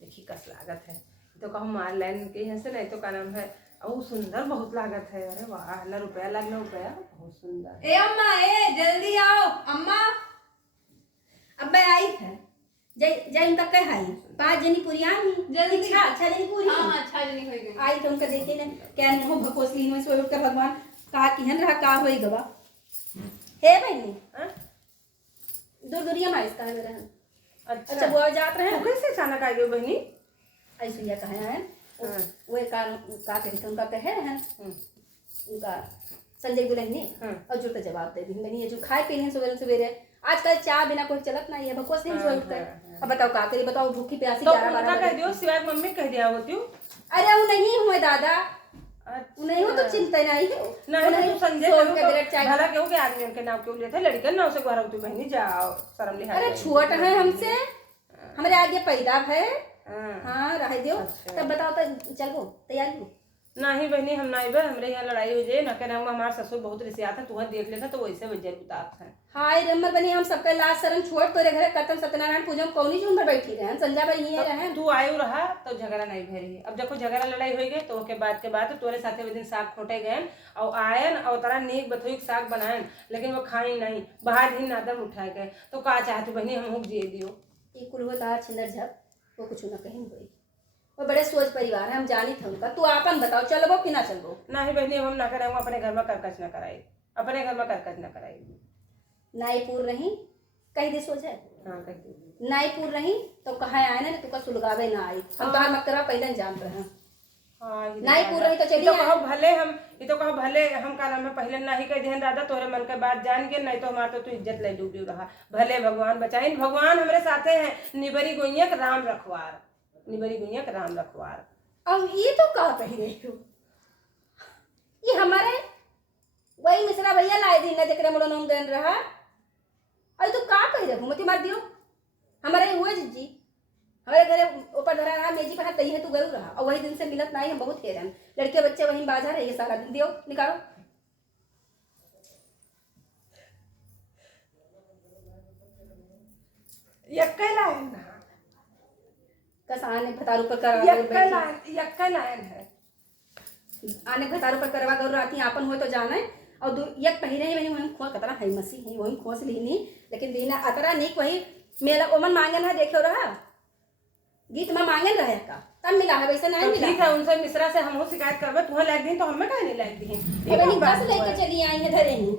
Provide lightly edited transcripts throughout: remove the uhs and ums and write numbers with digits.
देखी कस लागत है तो कहूँ मार लाइन के यहाँ से नहीं तो का नाम है और सुंदर बहुत लागत है। अरे वाह ना रुपया लगना रुपया बहुत सुंदर। ए अम्मा ए जल्दी आओ अम्मा। अब मैं आई है जय जय उनका कह आई 5 जनी पूरी आई जल्दी 6 जनी पूरी। हां 6 जनी हो गई आई तो उनका देखे ने क्या मुंह भकोसली में सोए उठ के भगवान का किहन रहा का होई गवा हे बहनी हां दूर दूरिया में इसका है मेरा। अच्छा वो जात रहे तो कैसे अचानक आ गई बहनी? ऐसे या कहे हैं वो का कहते उनका कहे हैं उनका संजय दुल्हन और जो तो जवाब दे दी मैंने ये जो खाए पी लें सवेरे सवेरे आजकल चाय बिना कोई चलत नहीं है भकोस नहीं सोए उठते। अब बताओ का करी बताओ भूखी प्यासी तो 11-12 कह दियो सिवाय मम्मी कह दिया होती हूँ। अरे वो नहीं हुए दादा नहीं हो तो चिंता नहीं है नहीं तो संजय भला क्यों के आदमी के नाम क्यों लेते लड़के नाव से घर होती बहनी जाओ शर्म लिहाज। अरे छोट है हमसे हमारे आगे पैदा है। हाँ रह दियो तब बताओ तो चलो तैयार हो नहीं बहनी हम नहीं बे हमरे यहाँ लड़ाई हो जाए ना के नाम हमारे ससुर बहुत रिसिया था तुहर देख लेता तो वैसे वजह उतार था। हाय रम्मर बनी हम सबके लाज शरण छोड़ तोरे घर कतम सत्यनारायण पूजा में कौनी झुंड बैठी रहे संजा भाई यहीं रहे तू आयु रहा तो झगड़ा नहीं भरी अब देखो झगड़ा लड़ाई हो गई तो के बाद तोरे साथे वो दिन साग खोटे गए और आयन और तारा नीक बथुई साग बनाए लेकिन वो खाई नहीं बाहर ही नादम उठाए गए तो का चाहती बहनी हम हुक दिए दियो ये कुल होता छिंदर झप वो कुछ ना कहीं हुई वो बड़े सोच परिवार है हम जानी थे उनका तू आपन बताओ चलबो कि ना चलबो? नहीं बहनी हम ना करेंगे अपने घर में करकच ना कराई अपने घर में करकच ना कराई नाईपुर रही कहीं दे सोच है। हाँ कही नाईपुर रही तो कहा आए ना तुका सुलगावे ना आई हम तो मकरा पहले जान रहे। हाँ नाईपुर रही तो चली तो कहो भले हम ये तो कहो भले हम का नाम है पहले नहीं कह ध्यान दादा तोरे मन के बात जान के नहीं तो हमारा तो तू इज्जत ले डूबी रहा भले भगवान बचाइन भगवान हमारे साथे हैं निबरी गुइया के राम रखवार निबरी गुइया के राम रखवार। अब ये तो कहा कही रही हो ये हमारे वही मिश्रा भैया लाए दिन ना जकरे मोड़ो नाम देन रहा अरे तू का कही रखू मत मार दियो हमारे हुए जी हमारे घरे ऊपर धरा रहा मेजी पर तही है तू गरू रहा और वही दिन से मिलत नहीं हम बहुत हैरान लड़के बच्चे वहीं बाजार है ये सारा दिन दियो निकालो यक्का लाइन ना कसाने भतारू पर करवा यक्का लाइन है आने भतारू पर करवा गौर राती आपन हो तो जाना है और एक पहिरे ही वही वही खोस कतरा है मसी है वही खोस लीनी लेकिन दीना अतरा नहीं वही मेला ओमन मांगन है देखो रहा गीत में मांगन रहे का तब मिला है वैसे नहीं मिला। ठीक है उनसे मिश्रा से हम शिकायत करबे तू लाइक दी तो हमें काहे नहीं लाइक दी ये बनी बस लेके चली आई है धरे ही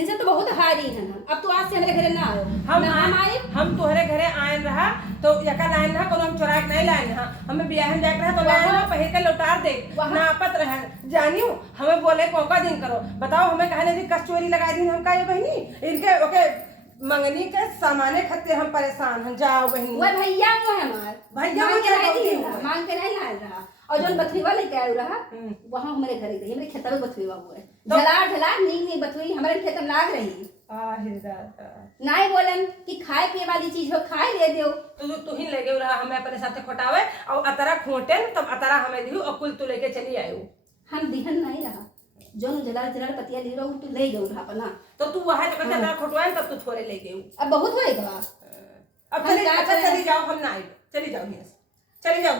इनसे तो बहुत हारी है हम अब तो आज से हमारे घरे ना आओ हम आए हम तुम्हारे घरे आए रहा तो यका लाइन रहा कोनो हम चोरा के नहीं लाइन रहा हमें बियाह में जाके रहा तो लाइन रहा पहिर के लौटार दे ना आपत रहे जानियो हमें बोले कोका दिन करो बताओ हमें कहने दी कस चोरी लगा दी हम का ये बहनी इनके ओके मंगनी के सामाने खत्ते हम परेशान हैं जाओ बहनी वो भैया वो है हमार भैया मांग के नहीं लाए रहा और जो बथुआ लेके आयो रहा वहां हमारे घरे गई हमारे खेत में बथुआ हुआ है जलार ढलार नीक बथुई हमारे खेत में लाग रही नहीं बोलन कि खाए पिए वाली चीज हो खाए दे दियो तू ही ले गयो रहा हमें अपने साथे खोटावे और अतरा खोटे तब अतरा हमें दियो और कुल तू लेके चली आयो हम दिहन नहीं रहा जोन जलार जलार पतिया ले रहा तू ले गयो रहा अपना तो तू वहां जब अतरा खोटवाए तब तू थोड़े ले गयो अब बहुत होएगा अब चली जाओ हम ना आए चली जाओ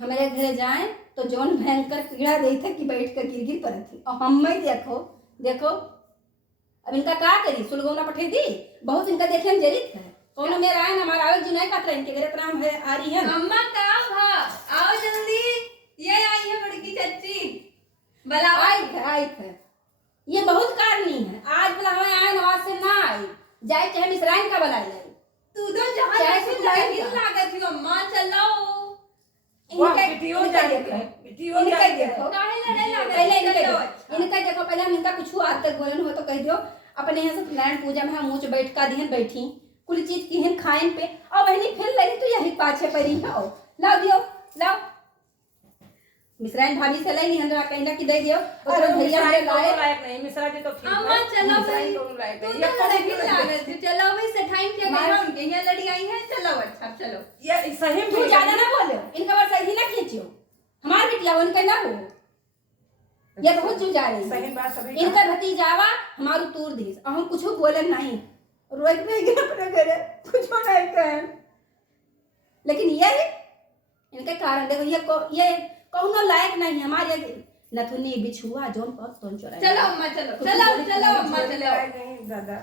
हमारे घरे जाए तो जोन भयंकर पीड़ा दे थे कि बैठ कर गिर पर थी और हम में देखो अब इनका क्या करी सुलगौना पठे दी बहुत इनका देखे में जरित है कौन मेरा आए हमारा आवे जुनाई कातरा इनके घरे नाम है आ रही है अम्मा का आओ जल्दी ये आई है बड़की चाची भला आई है ये बहुत कारणी है आज बोला हमें आए नवाज से ना आई जाए चाहे मिश्राइन का बुला जाए तू तो जहां से लागत थी अम्मा चलो इनका पहले हम इनका कुछ आज तक बोलन हो तो कह दो अपने यहाँ से नारायण पूजा में हम मुँह बैठ का दिहन बैठी कुल चीज की हन खाइन पे और वही फिर लगी तो यही पाछे परी हो लाओ दियो लाओ मिश्राइन भाभी से लई नहीं हमरा कहना कि दे दियो और भैया हमारे लायक नहीं मिश्रा जी तो ठीक अम्मा चलो भाई तुम लायक ये लड़की लागत थी चलो भाई सेठाइन के घर उनके यहाँ लड़ी आई है चलो अच्छा चलो ये सही में तू ज्यादा ना बोलो इनका बार सही ना खींचियो हमार बिटिया उनका ना हो ये बहुत जो जा रही सही बात सभी इनका भतीजावा हमारू तूर दी और हम कुछ बोले नहीं रोक नहीं गए अपने घरे कुछ नहीं कहे लेकिन ये इनके कारण देखो ये कौनो लायक नहीं हमारे नथुनी बिछुआ जोन पर तोन चोरा चलो अम्मा चलो चलो चलो अम्मा चलो नहीं दादा